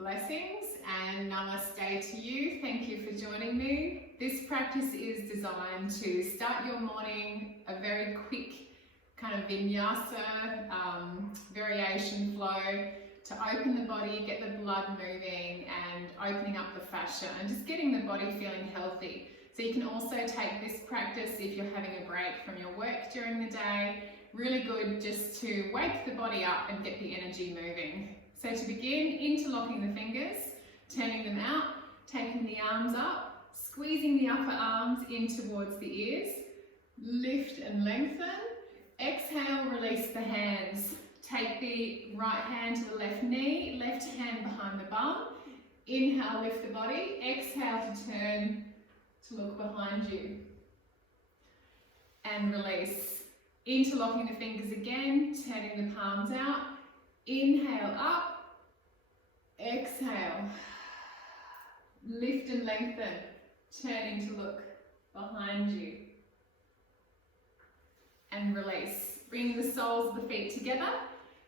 Blessings and namaste to you. Thank you for joining me. This practice is designed to start your morning a very quick kind of vinyasa variation flow to open the body, get the blood moving and opening up the fascia and just getting the body feeling healthy. So you can also take this practice if you're having a break from your work during the day. Really good just to wake the body up and get the energy moving. So to begin, interlocking the fingers, turning them out, taking the arms up, squeezing the upper arms in towards the ears, lift and lengthen. Exhale, release the hands. Take the right hand to the left knee, left hand behind the bum. Inhale, lift the body. Exhale to turn to look behind you. And release. Interlocking the fingers again, turning the palms out. Inhale up, exhale, lift and lengthen, turning to look behind you, and release. Bring the soles of the feet together,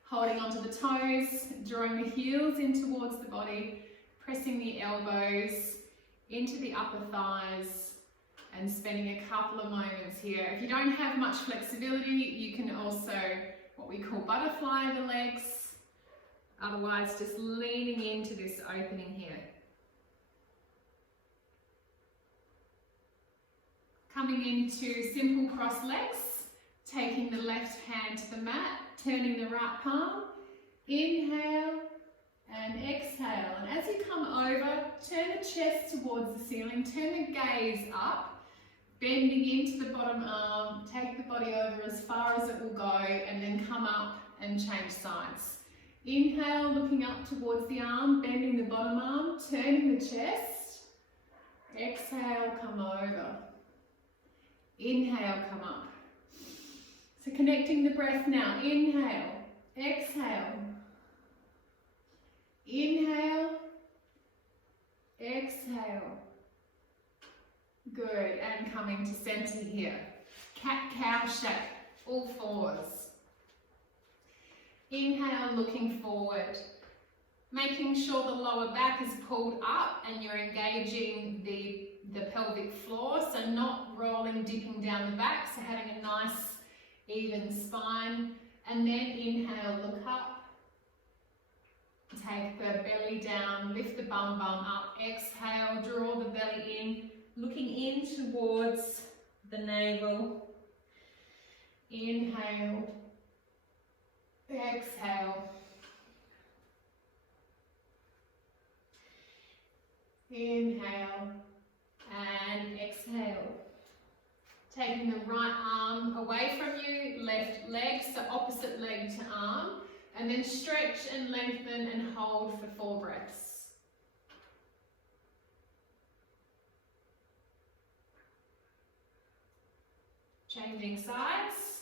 holding onto the toes, drawing the heels in towards the body, pressing the elbows into the upper thighs, and spending a couple of moments here. If you don't have much flexibility, you can also what we call butterfly the legs. Otherwise, just leaning into this opening here. Coming into simple cross legs, taking the left hand to the mat, turning the right palm. Inhale and exhale. And as you come over, turn the chest towards the ceiling, turn the gaze up. Bending into the bottom arm, take the body over as far as it will go and then come up and change sides. Inhale, looking up towards the arm, bending the bottom arm, turning the chest. Exhale, come over. Inhale, come up. So connecting the breath now. Inhale, exhale. Inhale, exhale. Good, and coming to center here. Cat-cow shape, all fours. Inhale, looking forward. Making sure the lower back is pulled up and you're engaging the pelvic floor, so not rolling, dipping down the back, so having a nice, even spine. And then inhale, look up. Take the belly down, lift the bum up. Exhale, draw the belly in. Looking in towards the navel. Inhale, exhale. Inhale and exhale. Taking the right arm away from you, left leg, so opposite leg to arm, and then stretch and lengthen and hold for 4 breaths. Changing sides.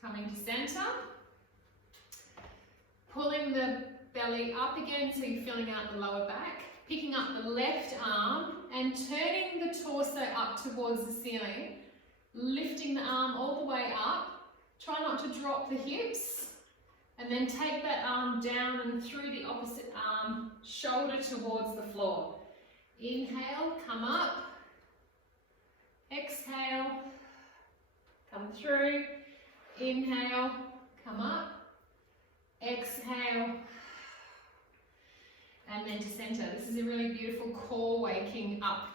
Coming to center. Pulling the belly up again so you're filling out the lower back. Picking up the left arm and turning the torso up towards the ceiling. Lifting the arm all the way up. Try not to drop the hips. And then take that arm down and through the opposite arm, shoulder towards the floor. Inhale, come up. Exhale, come through. Inhale, come up. Exhale. And then to center. This is a really beautiful core waking up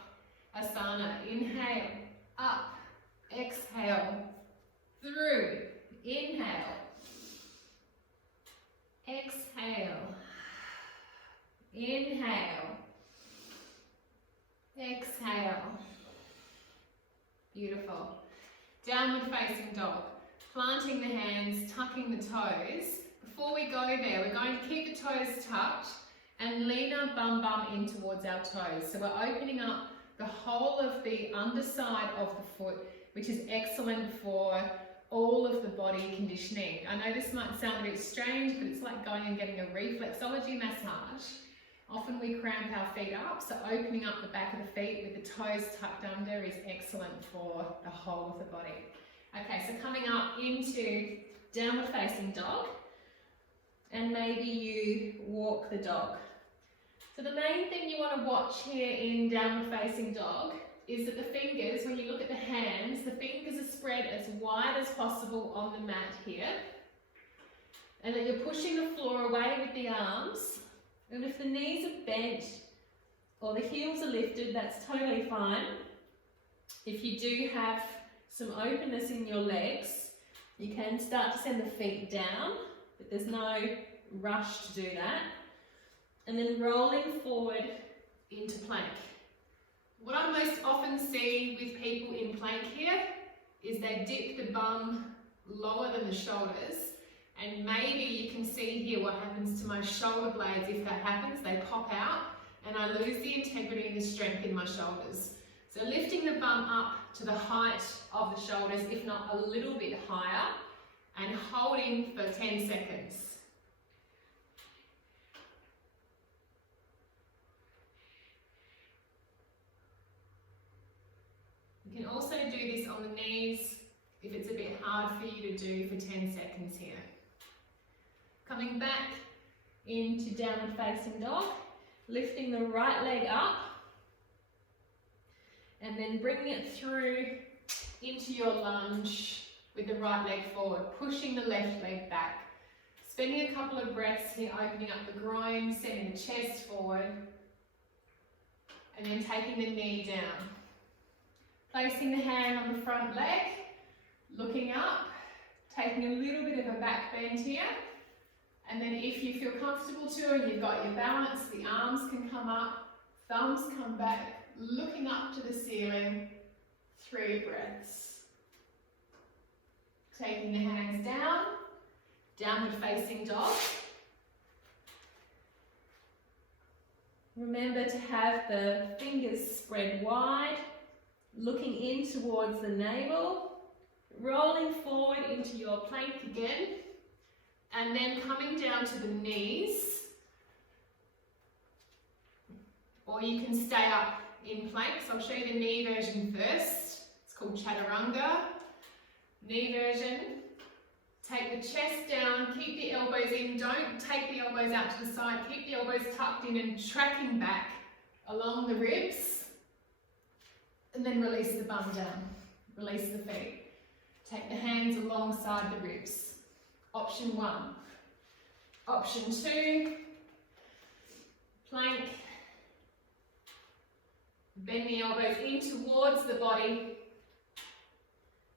asana. Inhale, up. Exhale, through. Inhale. Exhale, inhale, exhale. Beautiful. Downward facing dog. Planting the hands, tucking the toes. Before we go there, we're going to keep the toes tucked and lean our bum in towards our toes. So we're opening up the whole of the underside of the foot, which is excellent for all of the body conditioning. I know this might sound a bit strange, but it's like going and getting a reflexology massage. Often we cramp our feet up, so opening up the back of the feet with the toes tucked under is excellent for the whole of the body. Okay, so coming up into downward facing dog, and maybe you walk the dog. So the main thing you want to watch here in downward facing dog is that the fingers, when you look at the hands, the fingers are spread as wide as possible on the mat here, and that you're pushing the floor away with the arms. And if the knees are bent or the heels are lifted, that's totally fine. If you do have some openness in your legs, you can start to send the feet down, but there's no rush to do that. And then rolling forward into plank. What I most often see with people in plank here is they dip the bum lower than the shoulders. And maybe you can see here what happens to my shoulder blades. If that happens, they pop out and I lose the integrity and the strength in my shoulders. So lifting the bum up to the height of the shoulders, if not a little bit higher, and holding for 10 seconds. You can also do this on the knees if it's a bit hard for you to do for 10 seconds here. Coming back into downward facing dog, lifting the right leg up and then bringing it through into your lunge with the right leg forward, pushing the left leg back. Spending a couple of breaths here, opening up the groin, sending the chest forward, and then taking the knee down. Placing the hand on the front leg, looking up, taking a little bit of a back bend here. And then if you feel comfortable to and you've got your balance, the arms can come up, thumbs come back, looking up to the ceiling, 3 breaths. Taking the hands down, downward facing dog. Remember to have the fingers spread wide, looking in towards the navel, rolling forward into your plank again. And then coming down to the knees, or you can stay up in plank. So I'll show you the knee version first. It's called chaturanga. Knee version. Take the chest down, keep the elbows in, don't take the elbows out to the side, keep the elbows tucked in and tracking back along the ribs. And then release the bum down, release the feet. Take the hands alongside the ribs. Option 1. Option 2, plank. Bend the elbows in towards the body.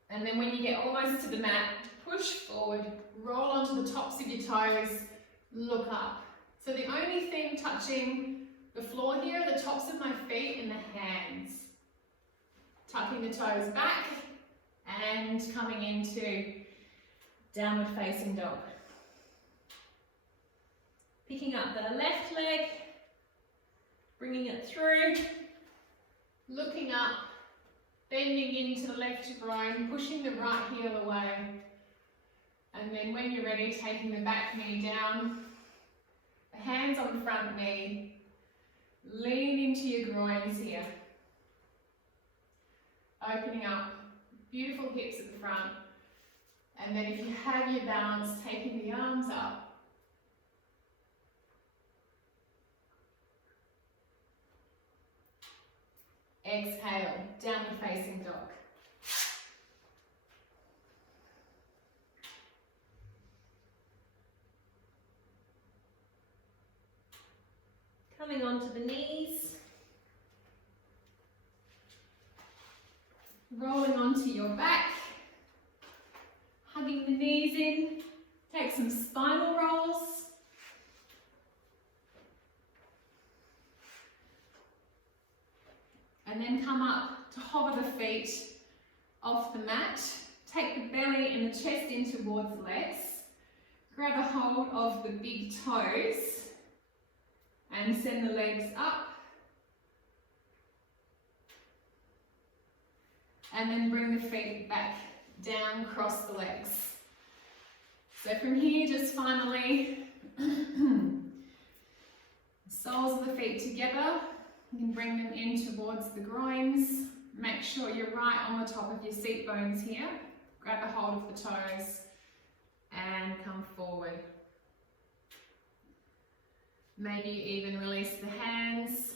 And then when you get almost to the mat, push forward, roll onto the tops of your toes, look up. So the only thing touching the floor here are the tops of my feet and the hands. Tucking the toes back and coming into downward facing dog. Picking up the left leg, bringing it through, looking up, bending into the left groin, pushing the right heel away. And then when you're ready, taking the back knee down, the hands on the front knee, lean into your groins here. Opening up, beautiful hips at the front. And then if you have your balance, taking the arms up. Exhale, downward facing dog. Coming onto the knees. Rolling onto your back. Hugging the knees in, take some spinal rolls. And then come up to hover the feet off the mat. Take the belly and the chest in towards the legs. Grab a hold of the big toes and send the legs up. And then bring the feet back down, cross the legs. So from here, just finally, soles of the feet together. You can bring them in towards the groins. Make sure you're right on the top of your seat bones here. Grab a hold of the toes and come forward. Maybe you even release the hands.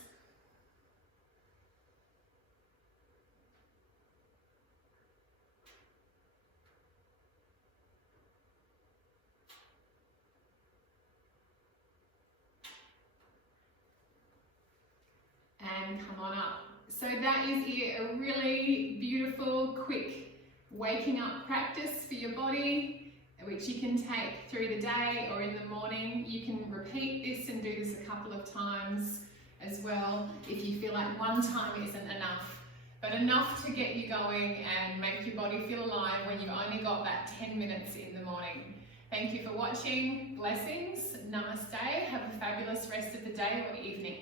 And come on up. So that is it, a really beautiful, quick waking up practice for your body, which you can take through the day or in the morning. You can repeat this and do this a couple of times as well if you feel like one time isn't enough, but enough to get you going and make your body feel alive when you've only got that 10 minutes in the morning. Thank you for watching. Blessings. Namaste. Have a fabulous rest of the day or evening.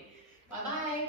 Bye bye.